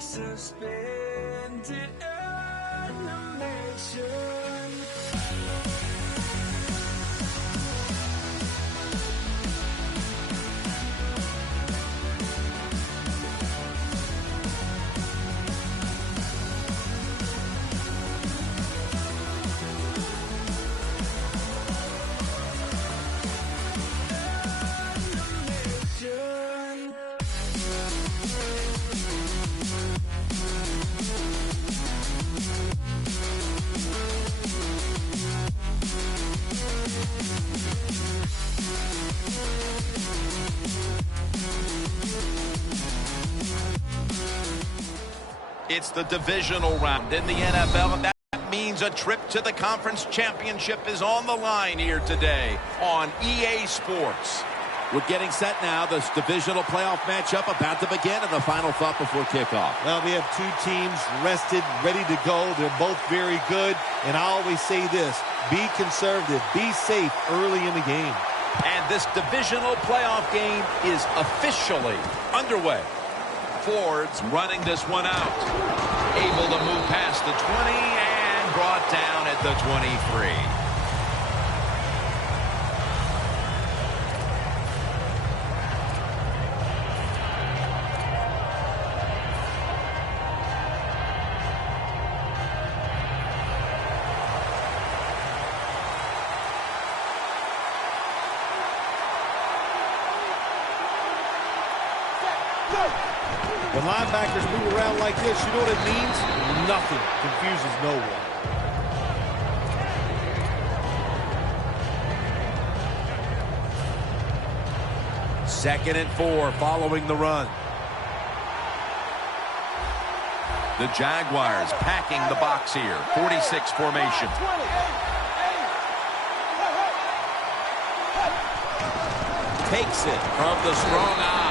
suspended animation. It's the divisional round in the NFL, and that means a trip to the conference championship is on the line here today on EA Sports. We're getting set now. This divisional playoff matchup about to begin, and the final thought before kickoff. Well, we have two teams rested, ready to go. They're both very good, and I always say this, be conservative, be safe early in the game. And this divisional playoff game is officially underway. Ford's running this one out. Able to move past the 20 and brought down at the 23. When linebackers move around like this, you know what it means? Nothing confuses no one. Second and 4 following the run. The Jaguars packing the box here. 46 formation. Takes it from the strong eye.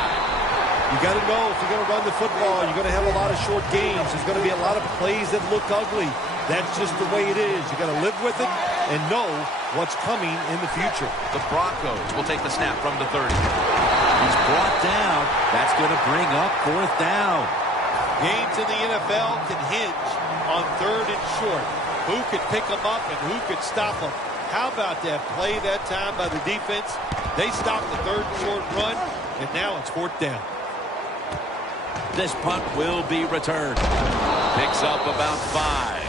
You got to know, if you're going to run the football, you're going to have a lot of short games. There's going to be a lot of plays that look ugly. That's just the way it is. You got to live with it and know what's coming in the future. The Broncos will take the snap from the 30. He's brought down. That's going to bring up fourth down. Games in the NFL can hinge on third and short. Who could pick them up and who could stop them? How about that play that time by the defense? They stopped the third and short run, and now it's fourth down. This punt will be returned. Picks up about 5.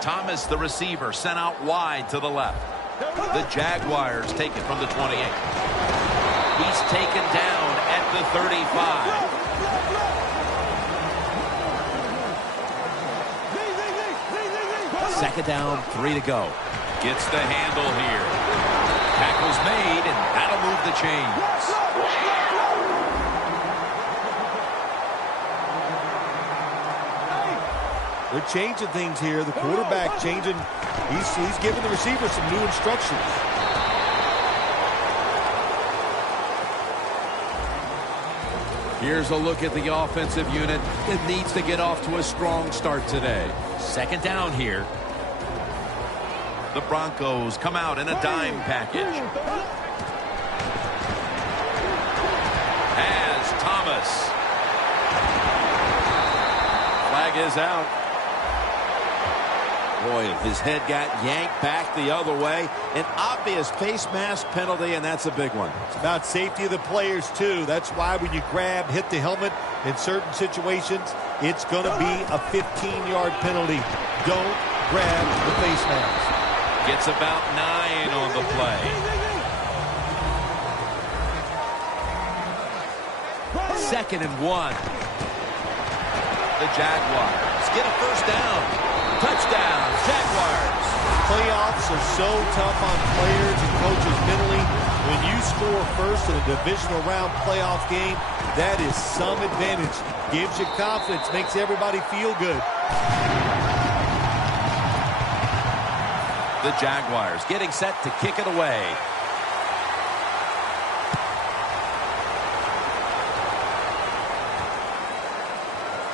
Thomas, the receiver, sent out wide to the left. The Jaguars take it from the 28. He's taken down at the 35. Second down, 3 to go. Gets the handle here. Tackle's made, and that'll move the chains. They're changing things here. The quarterback changing. He's giving the receiver some new instructions. Here's a look at the offensive unit. It needs to get off to a strong start today. Second down here. The Broncos come out in a dime package. As Thomas. Flag is out. Boy, his head got yanked back the other way. An obvious face mask penalty, and that's a big one. It's about safety of the players, too. That's why when you grab, hit the helmet in certain situations, it's going to be a 15-yard penalty. Don't grab the face mask. Gets about 9 on the play. Second and 1. The Jaguars get a first down. Touchdown, Jaguars. Playoffs are so tough on players and coaches mentally. When you score first in a divisional round playoff game, that is some advantage. Gives you confidence, makes everybody feel good. The Jaguars getting set to kick it away.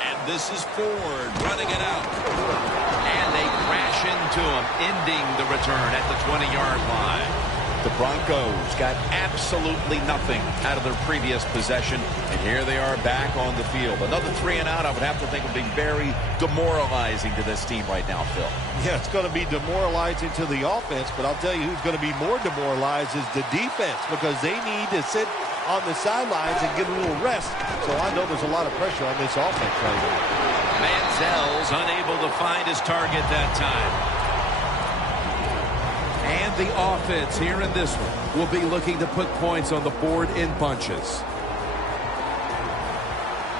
And This is Ford running it out. And they crash into him, ending the return at the 20-yard line. The Broncos got absolutely nothing out of their previous possession, and here they are back on the field. Another 3 and out, I would have to think, would be very demoralizing to this team right now, Phil. Yeah, it's going to be demoralizing to the offense, but I'll tell you who's going to be more demoralized is the defense, because they need to sit on the sidelines and get a little rest. So I know there's a lot of pressure on this offense right now. Manziel's unable to find his target that time. And the offense here in this one will be looking to put points on the board in bunches.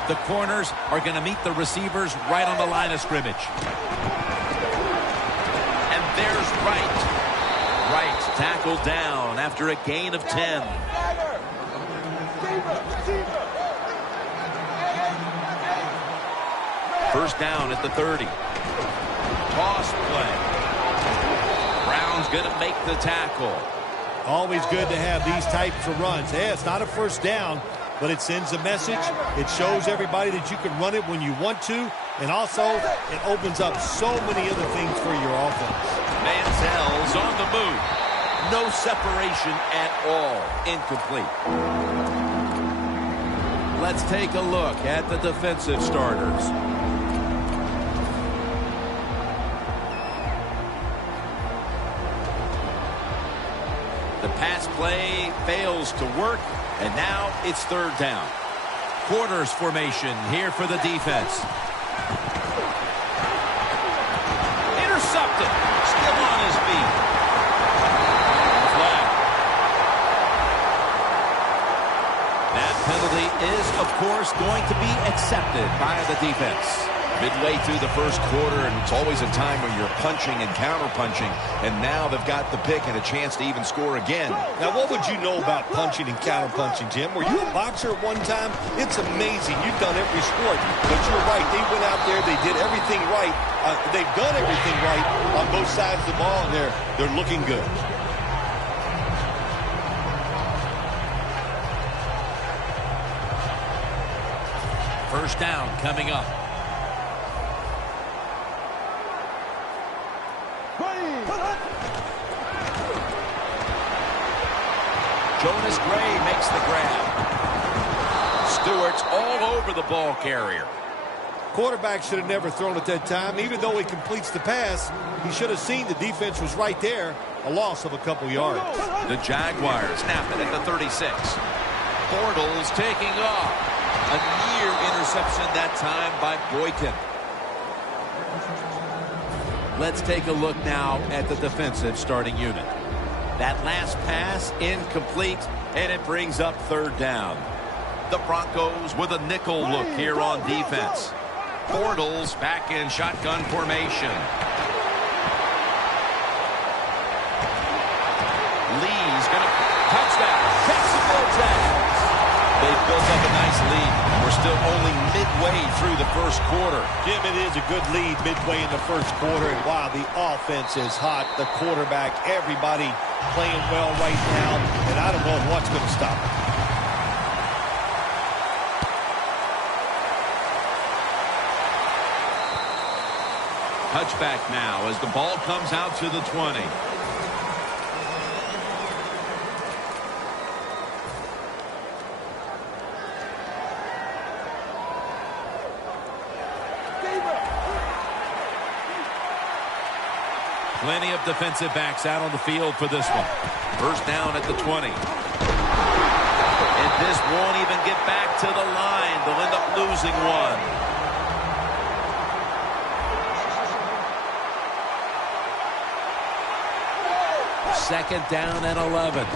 The corners are going to meet the receivers right on the line of scrimmage. And there's Wright. Wright tackled down after a gain of 10. First down at the 30. Toss play. Brown's going to make the tackle. Always good to have these types of runs. Yeah, it's not a first down, but it sends a message. It shows everybody that you can run it when you want to, and also it opens up so many other things for your offense. Manziel's on the move. No separation at all. Incomplete. Let's take a look at the defensive starters. The pass play fails to work, and now it's third down. Corners formation here for the defense. Intercepted. Still on his feet. Flag. That penalty is, of course, going to be accepted by the defense. Midway through the first quarter, and it's always a time when you're punching and counter-punching, and now they've got the pick and a chance to even score again. Now, what would you know about punching and counter-punching, Jim? Were you a boxer at one time? It's amazing. You've done every sport, but you're right. They went out there, they did everything right. They've done everything right on both sides of the ball, and they're looking good. First down coming up. Jonas Gray makes the grab. Stewart's all over the ball carrier. Quarterback should have never thrown at that time. Even though he completes the pass, he should have seen the defense was right there. A loss of a couple yards. The Jaguars snap it at the 36. Bortles taking off. A near interception that time by Boykin. Let's take a look now at the defensive starting unit. That last pass incomplete, and it brings up third down. The Broncos with a nickel look here on defense. Bortles back in shotgun formation. Lee's going to touchdown. Jacksonville Jags. They've built up a nice lead. We're still only midway through the first quarter. Jim, it is a good lead midway in the first quarter, and wow, the offense is hot. The quarterback, everybody playing well right now, and I don't know what's going to stop it. Touchback now as the ball comes out to the 20. Plenty of defensive backs out on the field for this one. First down at the 20. And this won't even get back to the line. They'll end up losing one. Second down and 11.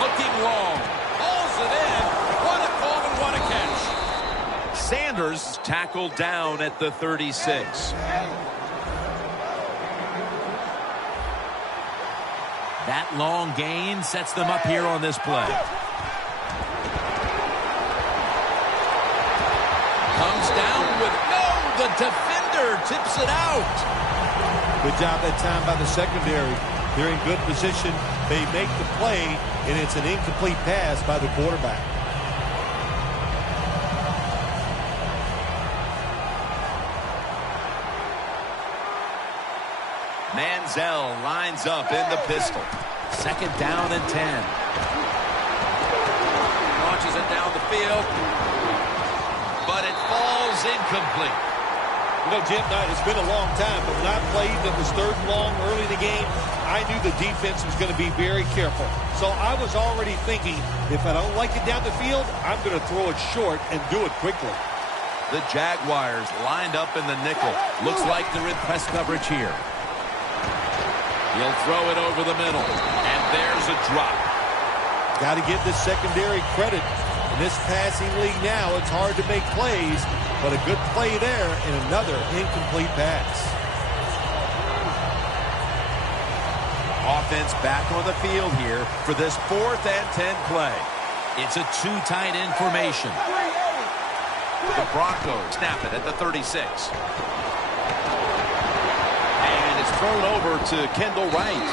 Looking long. Hauls it in. What a call and what a catch. Sanders tackled down at the 36. That long gain sets them up here on this play. Comes down with the defender tips it out. Good job that time by the secondary. They're in good position. They make the play, and it's an incomplete pass by the quarterback. Manziel lines up in the pistol. 2nd down and 10. Launches it down the field, but it falls incomplete. You know, Jim Knight, it's been a long time, but when I played that was 3rd and long early in the game, I knew the defense was going to be very careful. So I was already thinking, if I don't like it down the field, I'm going to throw it short and do it quickly. The Jaguars lined up in the nickel. Looks like they're in press coverage here. He'll throw it over the middle, and there's a drop. Got to give this secondary credit. In this passing league now, it's hard to make plays, but a good play there and another incomplete pass. Offense back on the field here for this 4th and 10 play. It's a 2 tight end formation. The Broncos snap it at the 36. And it's thrown over to Kendall Wright.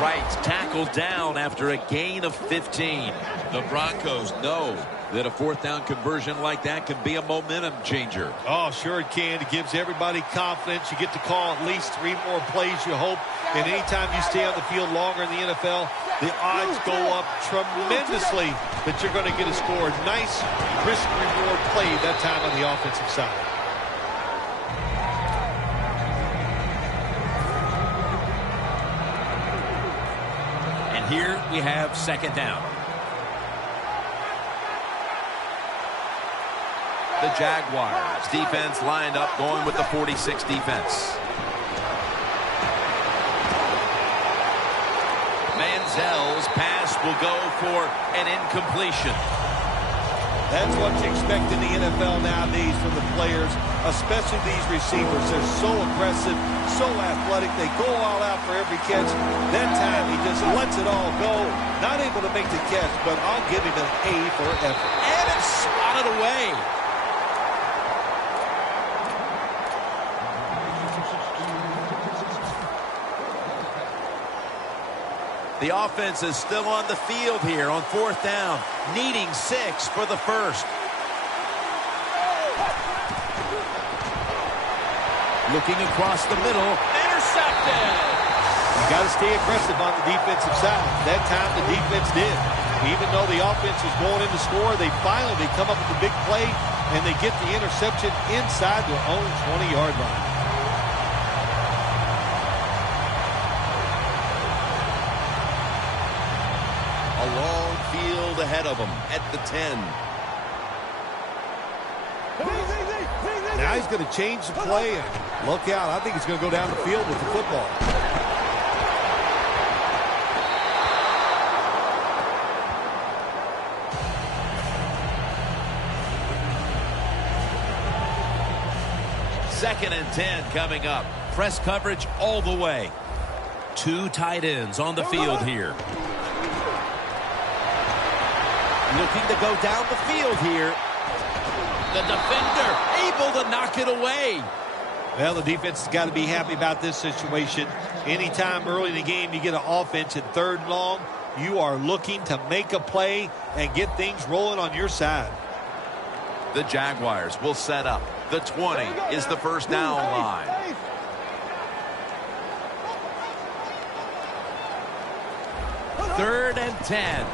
Wright tackled down after a gain of 15. The Broncos know that a 4th down conversion like that can be a momentum changer. Oh, sure it can. It gives everybody confidence. You get to call at least 3 more plays, you hope. And anytime you stay on the field longer in the NFL, the odds go up tremendously that you're going to get a score. Nice risk-reward play that time on the offensive side. And here we have 2nd down. The Jaguars defense lined up going with the 46 defense. Manziel's pass will go for an incompletion. That's what you expect in the NFL nowadays from the players, especially these receivers. They're so aggressive, so athletic. They go all out for every catch. That time he just lets it all go. Not able to make the catch, but I'll give him an A for effort. And it's swatted away. The offense is still on the field here on 4th down, needing 6 for the 1st. Looking across the middle, intercepted. You got to stay aggressive on the defensive side. That time the defense did. Even though the offense was going in to score, they come up with the big play, and they get the interception inside their own 20-yard line. A long field ahead of him at the 10. Now he's going to change the play and look out. I think he's going to go down the field with the football. Second and 10 coming up. Press coverage all the way. 2 tight ends on the field here. Looking to go down the field here. The defender able to knock it away. Well, the defense has got to be happy about this situation. Anytime early in the game you get an offense at 3rd and long, you are looking to make a play and get things rolling on your side. The Jaguars will set up. The 20 is the 1st down line. Third and 10.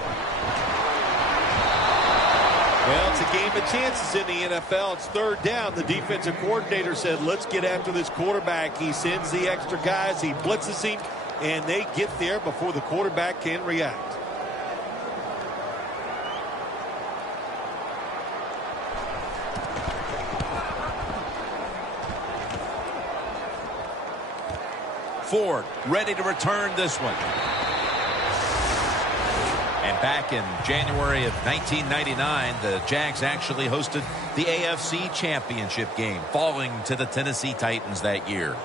Well, it's a game of chances in the NFL. It's 3rd down. The defensive coordinator said, let's get after this quarterback. He sends the extra guys. He blitzes him, and they get there before the quarterback can react. Ford ready to return this one. And back in January of 1999, the Jags actually hosted the AFC Championship game, falling to the Tennessee Titans that year.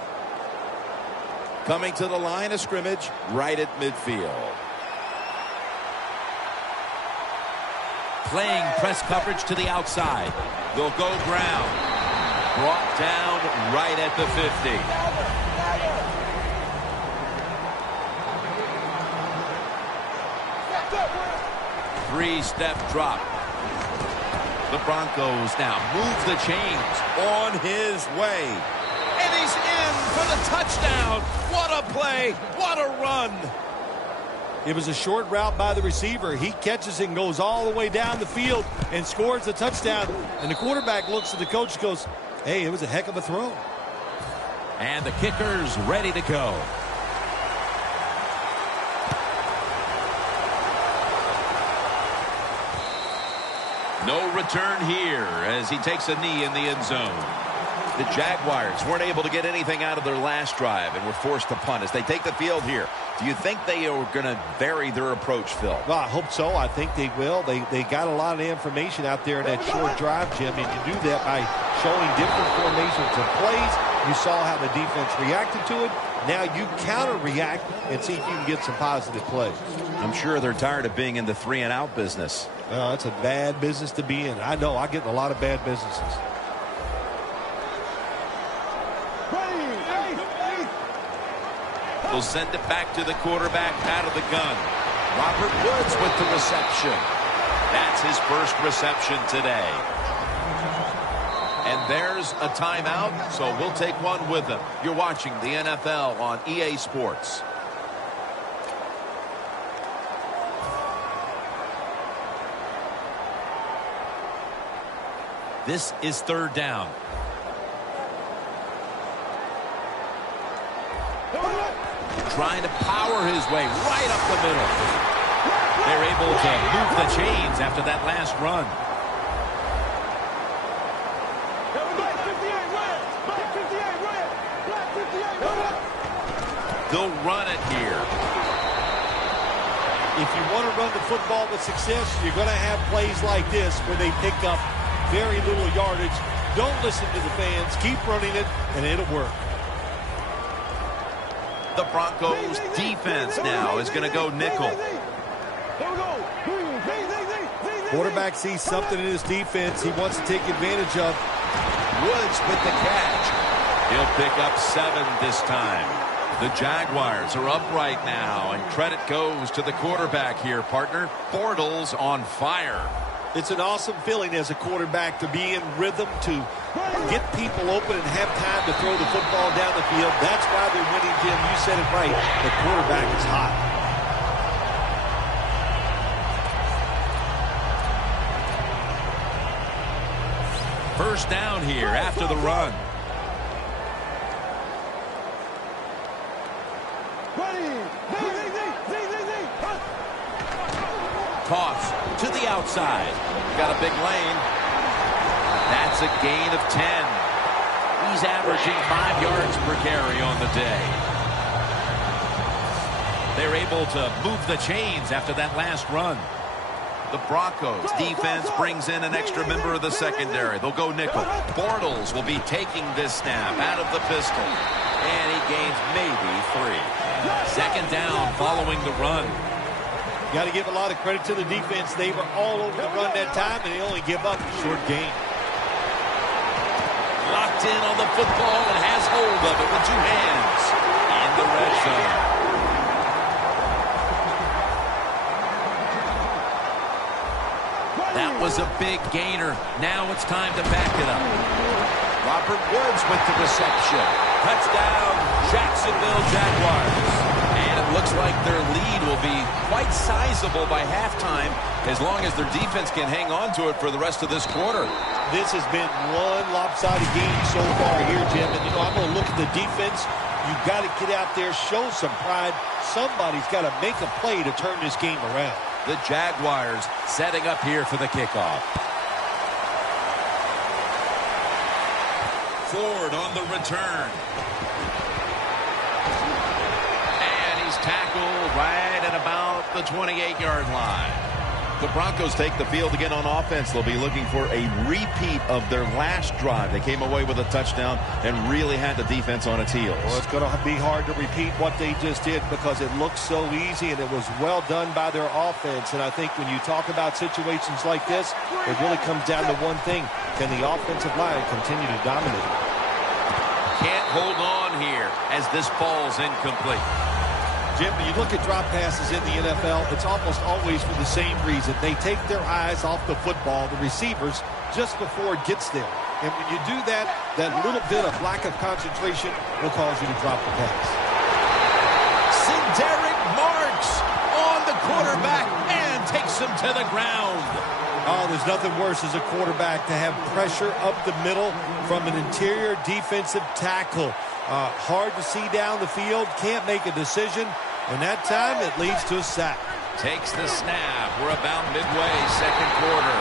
Coming to the line of scrimmage right at midfield. Playing press coverage to the outside. They'll go ground. Brought down right at the 50. 3-step drop. The Broncos now move the chains. On his way. And he's in for the touchdown. What a play. What a run. It was a short route by the receiver. He catches it and goes all the way down the field and scores a touchdown. And the quarterback looks at the coach and goes, hey, it was a heck of a throw. And the kicker's ready to go. No return here as he takes a knee in the end zone. The Jaguars weren't able to get anything out of their last drive and were forced to punt as they take the field here. Do you think they are going to vary their approach, Phil? Well, I hope so. I think they will. They got a lot of information out there in that short drive, Jim, and you do that by showing different formations and plays. You saw how the defense reacted to it. Now you counter-react and see if you can get some positive plays. I'm sure they're tired of being in the 3-and-out business. Well, it's a bad business to be in. I know. I get in a lot of bad businesses. They'll send it back to the quarterback out of the gun. Robert Woods with the reception. That's his first reception today. And there's a timeout, so we'll take one with him. You're watching the NFL on EA Sports. This is third down. Trying to power his way right up the middle. They're able to move the chains after that last run. They'll run it here. If you want to run the football with success, you're going to have plays like this where they pick up very little yardage. Don't listen to the fans. Keep running it, and it'll work. The Broncos defense now is going to go nickel. Quarterback sees something in his defense he wants to take advantage of. Woods with the catch. He'll pick up 7 this time. The Jaguars are up right now, and credit goes to the quarterback here, partner. Bortles on fire. It's an awesome feeling as a quarterback to be in rhythm, to get people open and have time to throw the football down the field. That's why they're winning, Jim. You said it right. The quarterback is hot. First down here after the run. Toss to the outside. Got a big lane. That's a gain of 10. He's averaging 5 yards per carry on the day. They're able to move the chains after that last run. The Broncos defense brings in an extra member of the secondary. They'll go nickel. Bortles will be taking this snap out of the pistol. And he gains maybe 3. Second down following the run. Got to give a lot of credit to the defense. They were all over the run that time, and they only give up a short gain. Locked in on the football and has hold of it with 2 hands. In the red zone. That was a big gainer. Now it's time to back it up. Robert Woods with the reception. Touchdown, Jacksonville Jaguars. And it looks like their lead will be quite sizable by halftime as long as their defense can hang on to it for the rest of this quarter. This has been one lopsided game so far here, Jim. And, I'm going to look at the defense. You've got to get out there, show some pride. Somebody's got to make a play to turn this game around. The Jaguars setting up here for the kickoff. Ford on the return. And he's tackled right at about the 28-yard line. The Broncos take the field again on offense. They'll be looking for a repeat of their last drive. They came away with a touchdown and really had the defense on its heels. Well, it's going to be hard to repeat what they just did because it looks so easy and it was well done by their offense. And I think when you talk about situations like this, it really comes down to one thing. Can the offensive line continue to dominate? Can't hold on here as this ball's incomplete. Jim, when you look at drop passes in the NFL, it's almost always for the same reason. They take their eyes off the football, the receivers, just before it gets there. And when you do that, that little bit of lack of concentration will cause you to drop the pass. Derek marks on the quarterback and takes him to the ground. Oh, there's nothing worse as a quarterback to have pressure up the middle from an interior defensive tackle. Hard to see down the field, can't make a decision, and that time it leads to a sack. Takes the snap. We're about midway, second quarter.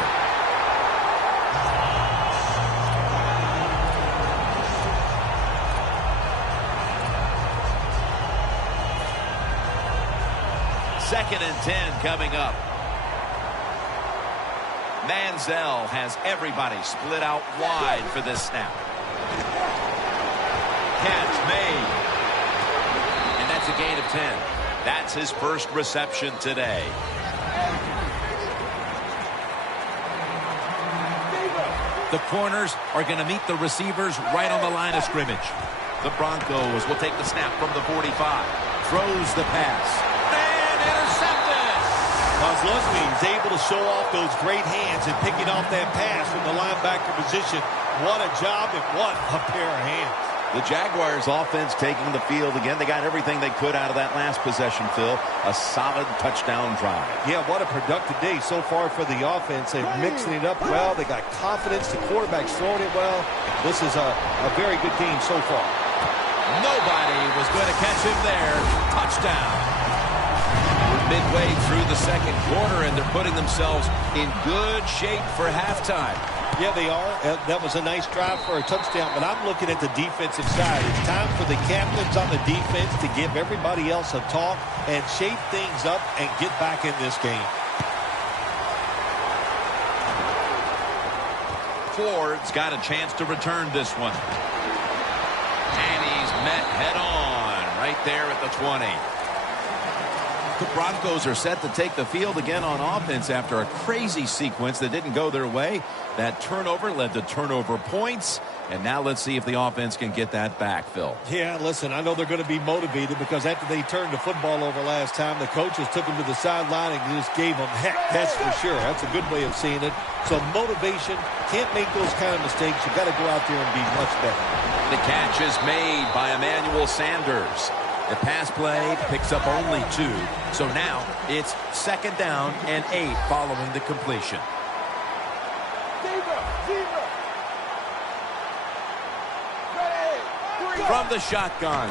Second and 10 coming up. Manziel has everybody split out wide for this snap. Catch made. And that's a gain of 10. That's his first reception today. The corners are going to meet the receivers right on the line of scrimmage. The Broncos will take the snap from the 45. Throws the pass. Lusby's able to show off those great hands and picking off that pass from the linebacker position. What a job and what a pair of hands. The Jaguars offense taking the field again. They got everything they could out of that last possession, Phil. A solid touchdown drive. Yeah, what a productive day so far for the offense. They're mixing it up well. They got confidence. The quarterback's throwing it well. This is a very good game so far. Nobody was going to catch him there. Touchdown. Midway through the second quarter, and they're putting themselves in good shape for halftime. Yeah, they are. That was a nice drive for a touchdown, but I'm looking at the defensive side. It's time for the captains on the defense to give everybody else a talk and shape things up and get back in this game. Ford's got a chance to return this one. And he's met head-on right there at the 20. The Broncos are set to take the field again on offense after a crazy sequence that didn't go their way. That turnover led to turnover points. And now let's see if the offense can get that back, Phil. Yeah, listen, I know they're going to be motivated because after they turned the football over last time, the coaches took them to the sideline and just gave them heck. That's for sure. That's a good way of seeing it. So motivation, can't make those kind of mistakes. You got to go out there and be much better. The catch is made by Emmanuel Sanders. The pass play picks up only 2. So now it's second down and 8 following the completion. From the shotgun.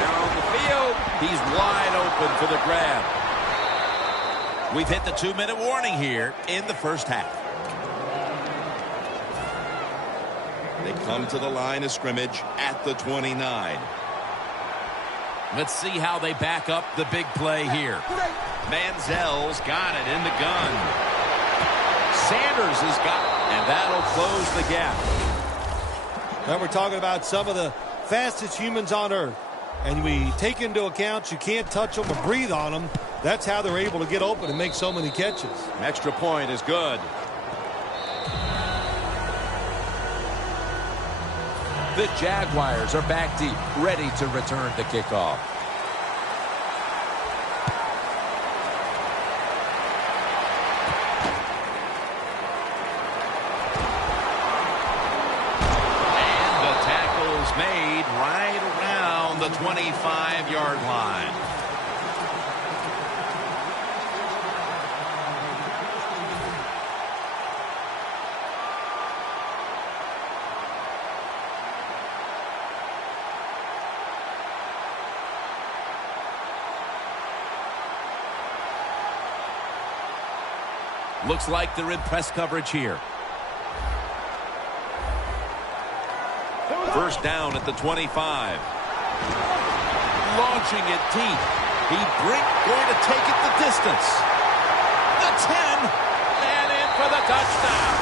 Down the field. He's wide open for the grab. We've hit the 2-minute warning here in the first half. They come to the line of scrimmage at the 29. Let's see how they back up the big play here. Manziel's got it in the gun. Sanders has got it, and that'll close the gap. Now we're talking about some of the fastest humans on earth. And we take into account you can't touch them or breathe on them. That's how they're able to get open and make so many catches. Extra point is good. The Jaguars are back deep, ready to return the kickoff. And the tackle's made right around the 25-yard line. Looks like they're in press coverage here. First down at the 25. Launching it deep. Going to take it the distance. The 10. And in for the touchdown.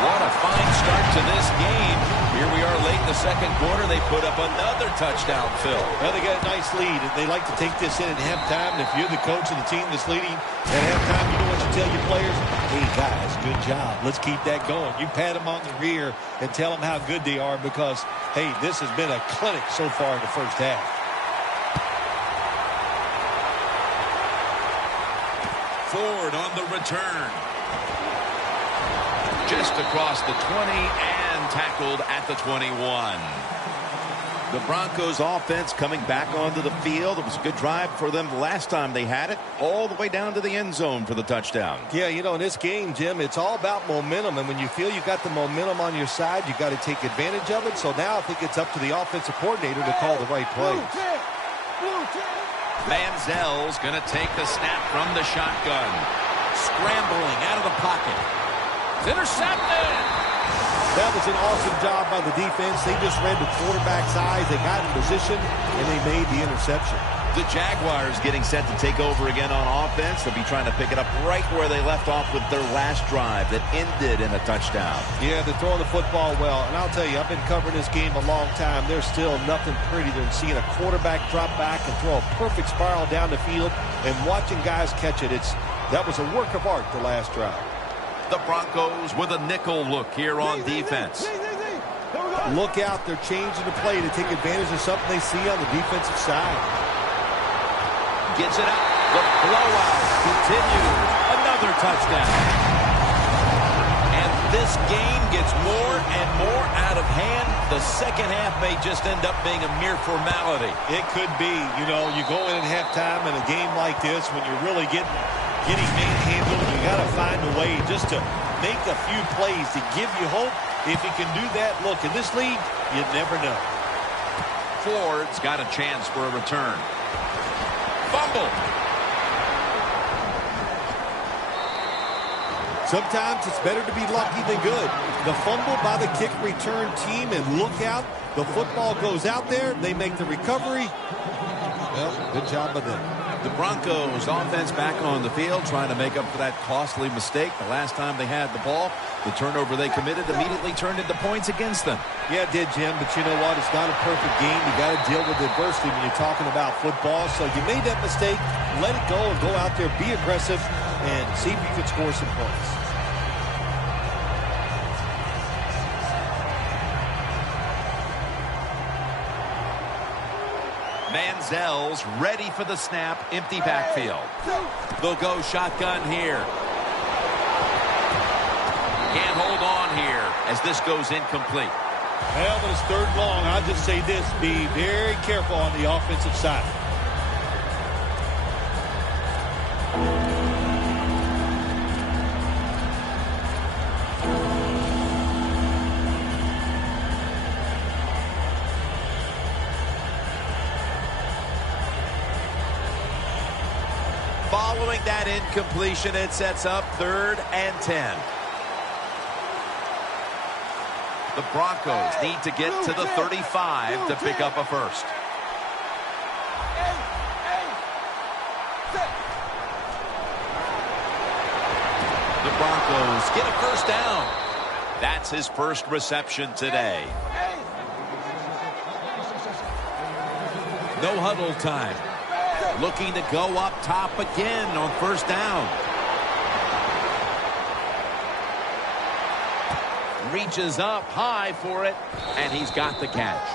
What a fine start to this game. Here we are late in the second quarter. They put up another touchdown, Phil. Well, they got a nice lead, and they like to take this in at halftime. And if you're the coach of the team that's leading at halftime, you know what you tell your players? Hey, guys, good job. Let's keep that going. You pat them on the rear and tell them how good they are because, hey, this has been a clinic so far in the first half. Ford on the return. Just across the 20 and tackled at the 21. The Broncos offense coming back onto the field. It was a good drive for them the last time they had it, all the way down to the end zone for the touchdown. Yeah, you know, in this game, Jim, it's all about momentum. And when you feel you got the momentum on your side, you got to take advantage of it. So now I think it's up to the offensive coordinator to call the right plays. Manziel's going to take the snap from the shotgun. Scrambling out of the pocket. It's intercepted. That was an awesome job by the defense. They just read the quarterback's eyes. They got in position, and they made the interception. The Jaguars getting set to take over again on offense. They'll be trying to pick it up right where they left off with their last drive that ended in a touchdown. Yeah, they're throwing the football well. And I'll tell you, I've been covering this game a long time. There's still nothing prettier than seeing a quarterback drop back and throw a perfect spiral down the field and watching guys catch it. That was a work of art the last drive. The Broncos with a nickel look here on defense. Look out, they're changing the play to take advantage of something they see on the defensive side. Gets it out. The blowout continues. Another touchdown. And this game gets more and more out of hand. The second half may just end up being a mere formality. It could be. You know, you go in at halftime in a game like this when you're really getting manhandled. You got to find a way just to make a few plays to give you hope. If you can do that, look, in this league, you never know. Ford's got a chance for a return. Fumble. Sometimes it's better to be lucky than good. The fumble by the kick return team, and look out. The football goes out there. They make the recovery. Well, good job by them. The Broncos offense back on the field trying to make up for that costly mistake the last time they had the ball. The turnover they committed immediately turned into points against them. Yeah, it did, Jim, but you know what? It's not a perfect game. You got to deal with adversity when you're talking about football. So you made that mistake, let it go, and go out there, be aggressive, and see if you can score some points. Manziel's ready for the snap. Empty backfield. They'll go shotgun here. Can't hold on here as this goes incomplete. Well, when it's third long, I'll just say this. Be very careful on the offensive side. Following that incompletion, it sets up 3rd and 10. The Broncos need to get to the 35 to pick up a first. The Broncos get a first down. That's his first reception today. No huddle time. Looking to go up top again on first down. Reaches up high for it, and he's got the catch.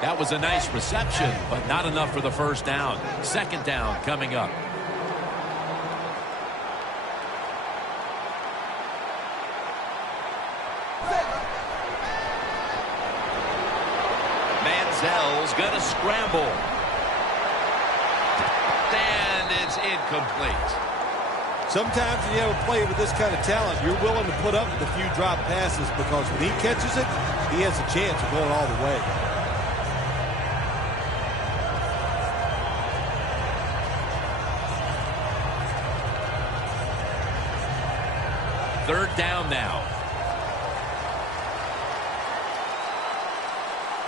That was a nice reception, but not enough for the first down. Second down coming up. Manziel's going to scramble. And it's incomplete. Sometimes when you have a player with this kind of talent, you're willing to put up with a few drop passes because when he catches it, he has a chance of going all the way. Third down now.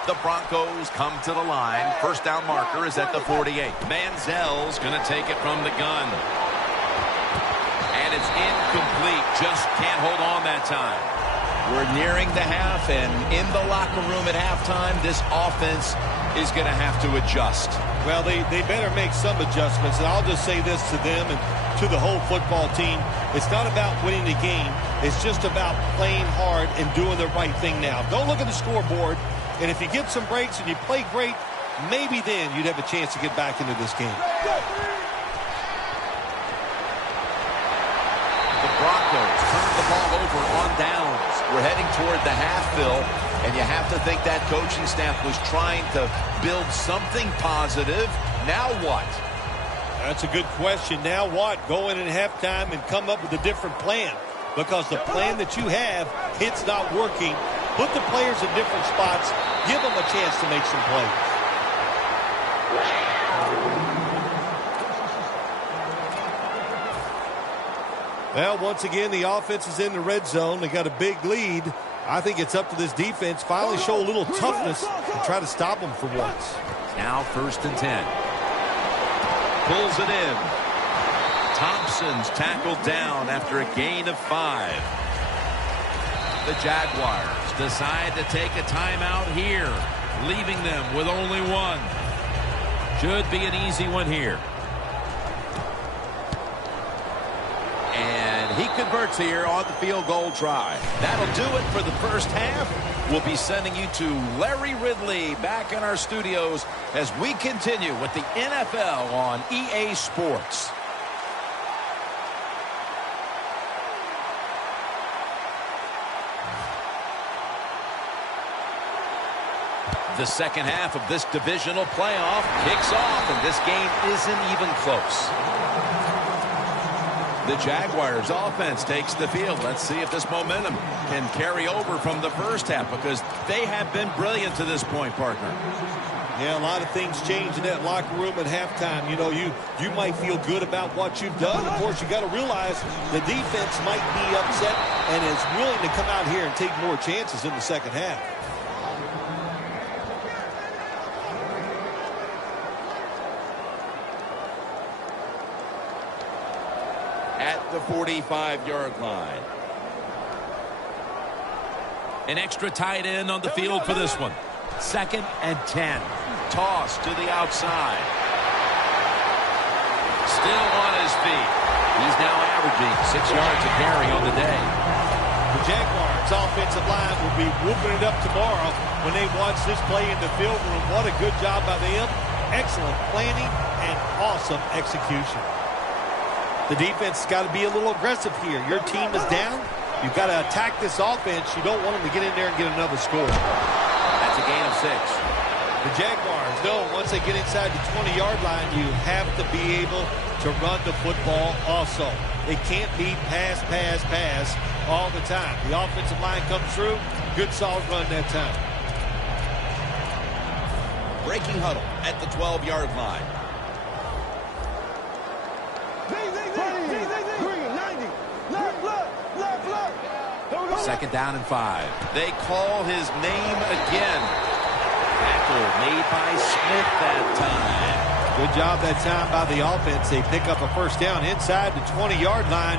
The Broncos come to the line. First down marker is at the 48. Manziel's going to take it from the gun. And it's incomplete. Just can't hold on that time. We're nearing the half, and in the locker room at halftime, this offense is going to have to adjust. Well, they better make some adjustments, and I'll just say this to them and to the whole football team. It's not about winning the game. It's just about playing hard and doing the right thing now. Don't look at the scoreboard, and if you get some breaks and you play great, maybe then you'd have a chance to get back into this game. call over on downs. We're heading toward the half, Phil, and you have to think that coaching staff was trying to build something positive. Now what? That's a good question. Now what? Go in at halftime and come up with a different plan. Because the plan that you have, it's not working. Put the players in different spots. Give them a chance to make some plays. Well, once again, the offense is in the red zone. They got a big lead. I think it's up to this defense. Finally show a little toughness and try to stop them for once. Now 1st and 10. Pulls it in. Thompson's tackled down after a gain of 5. The Jaguars decide to take a timeout here, leaving them with only 1. Should be an easy one here. And he converts here on the field goal try. That'll do it for the first half. We'll be sending you to Larry Ridley back in our studios as we continue with the NFL on EA Sports. The second half of this divisional playoff kicks off, and this game isn't even close. The Jaguars offense takes the field. Let's see if this momentum can carry over from the first half, because they have been brilliant to this point, partner. Yeah, a lot of things change in that locker room at halftime. You know, you might feel good about what you've done. Of course, you got to realize the defense might be upset and is willing to come out here and take more chances in the second half. At the 45-yard line. An extra tight end on the field for this one. 2nd and 10. Toss to the outside. Still on his feet. He's now averaging 6 yards a carry on the day. The Jaguars offensive line will be whooping it up tomorrow when they watch this play in the film room. What a good job by them. Excellent planning and awesome execution. The defense has got to be a little aggressive here. Your team is down. You've got to attack this offense. You don't want them to get in there and get another score. That's a gain of 6. The Jaguars know once they get inside the 20-yard line, you have to be able to run the football also. It can't be pass, pass, pass all the time. The offensive line comes through. Good, solid run that time. Breaking huddle at the 12-yard line. 2nd down and 5. They call his name again. Tackle made by Smith that time. Good job that time by the offense. They pick up a first down inside the 20-yard line.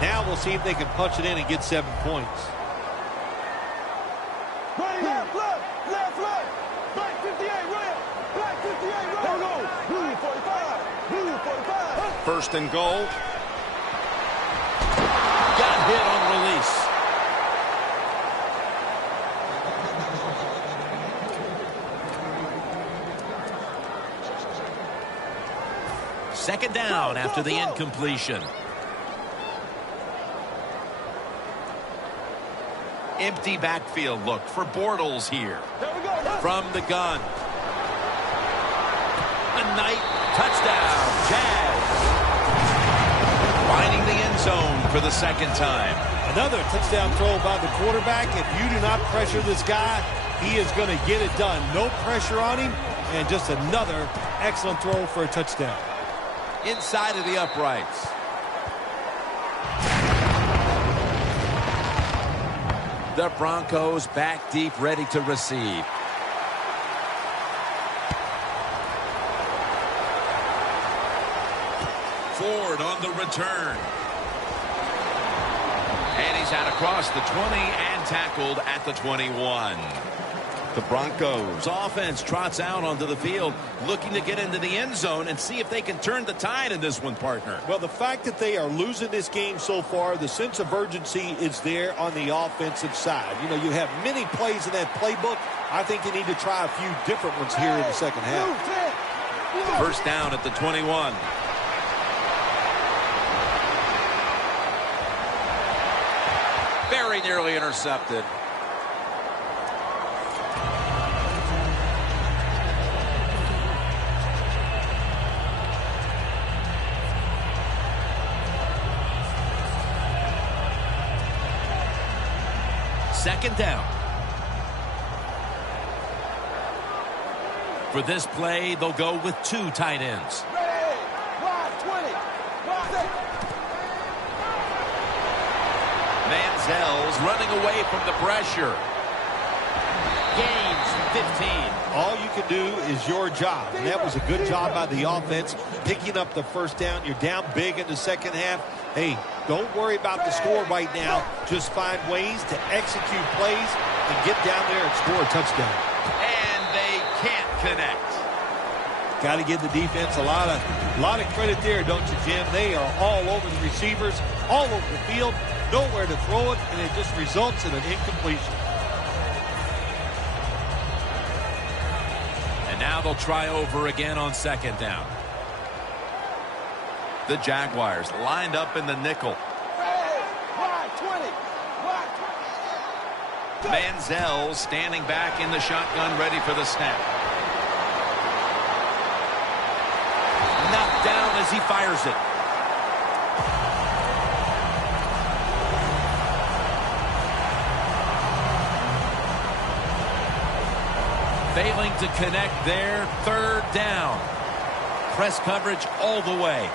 Now we'll see if they can punch it in and get 7 points. Right, left, right 58, right 58, right. Blue 45, blue 45. 1st and goal. Got hit on release. Second down after the incompletion. Empty backfield look for Bortles here. From the gun. A night touchdown. Jazz. Finding the end zone for the second time. Another touchdown throw by the quarterback. If you do not pressure this guy, he is going to get it done. No pressure on him, and just another excellent throw for a touchdown. Inside of the uprights. The Broncos back deep, ready to receive. Ford on the return. And he's out across the 20 and tackled at the 21. The Broncos offense trots out onto the field, looking to get into the end zone and see if they can turn the tide in this one, partner. Well, the fact that they are losing this game so far, the sense of urgency is there on the offensive side. You know, you have many plays in that playbook. I think they need to try a few different ones here in the second half. First down at the 21. Very nearly intercepted. Second down. For this play, they'll go with 2 tight ends. Ready. Wide 20. Wide 6. Manziel's running away from the pressure. Gains 15. All you can do is your job. And that was a good job by the offense, picking up the first down. You're down big in the second half. Hey, don't worry about the score right now. Just find ways to execute plays and get down there and score a touchdown. And they can't connect. Got to give the defense a lot of credit there, don't you, Jim? They are all over the receivers, all over the field, nowhere to throw it, and it just results in an incompletion. And now they'll try over again on second down. The Jaguars lined up in the nickel. Ready. Wide 20. Wide 20. Manziel standing back in the shotgun, ready for the snap. Knocked down as he fires it. Failing to connect there, third down. Press coverage all the way.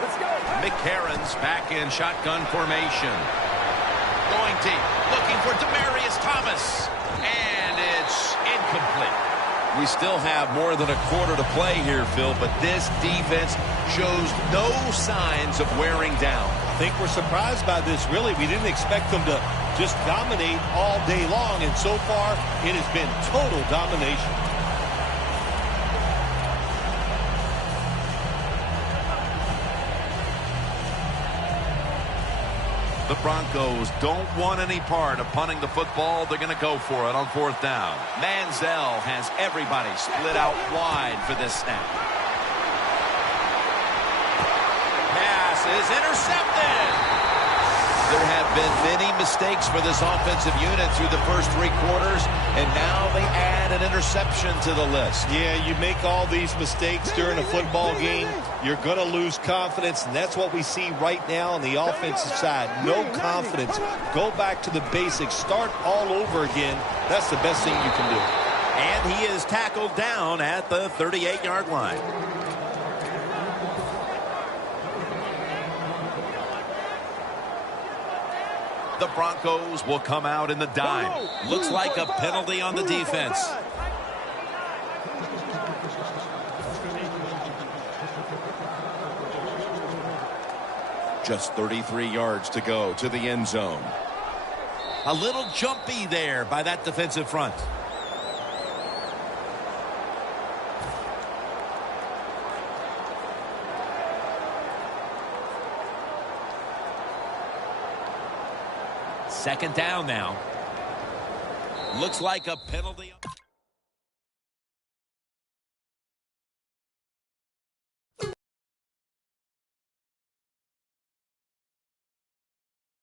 Let's go. McCarron's back in shotgun formation. Going deep, looking for Demaryius Thomas. And it's incomplete. We still have more than a quarter to play here, Phil, but this defense shows no signs of wearing down. I think we're surprised by this, really. We didn't expect them to just dominate all day long, and so far it has been total domination. The Broncos don't want any part of punting the football. They're going to go for it on fourth down. Manziel has everybody split out wide for this snap. Pass is intercepted. There have been many mistakes for this offensive unit through the first 3 quarters, and now they add an interception to the list. Yeah, you make all these mistakes during a football game, you're going to lose confidence, and that's what we see right now on the offensive side. No confidence. Go back to the basics. Start all over again. That's the best thing you can do. And he is tackled down at the 38-yard line. The Broncos will come out in the dime. Looks like a penalty on the defense. Just 33 yards to go to the end zone. A little jumpy there by that defensive front. Second down now. Looks like a penalty.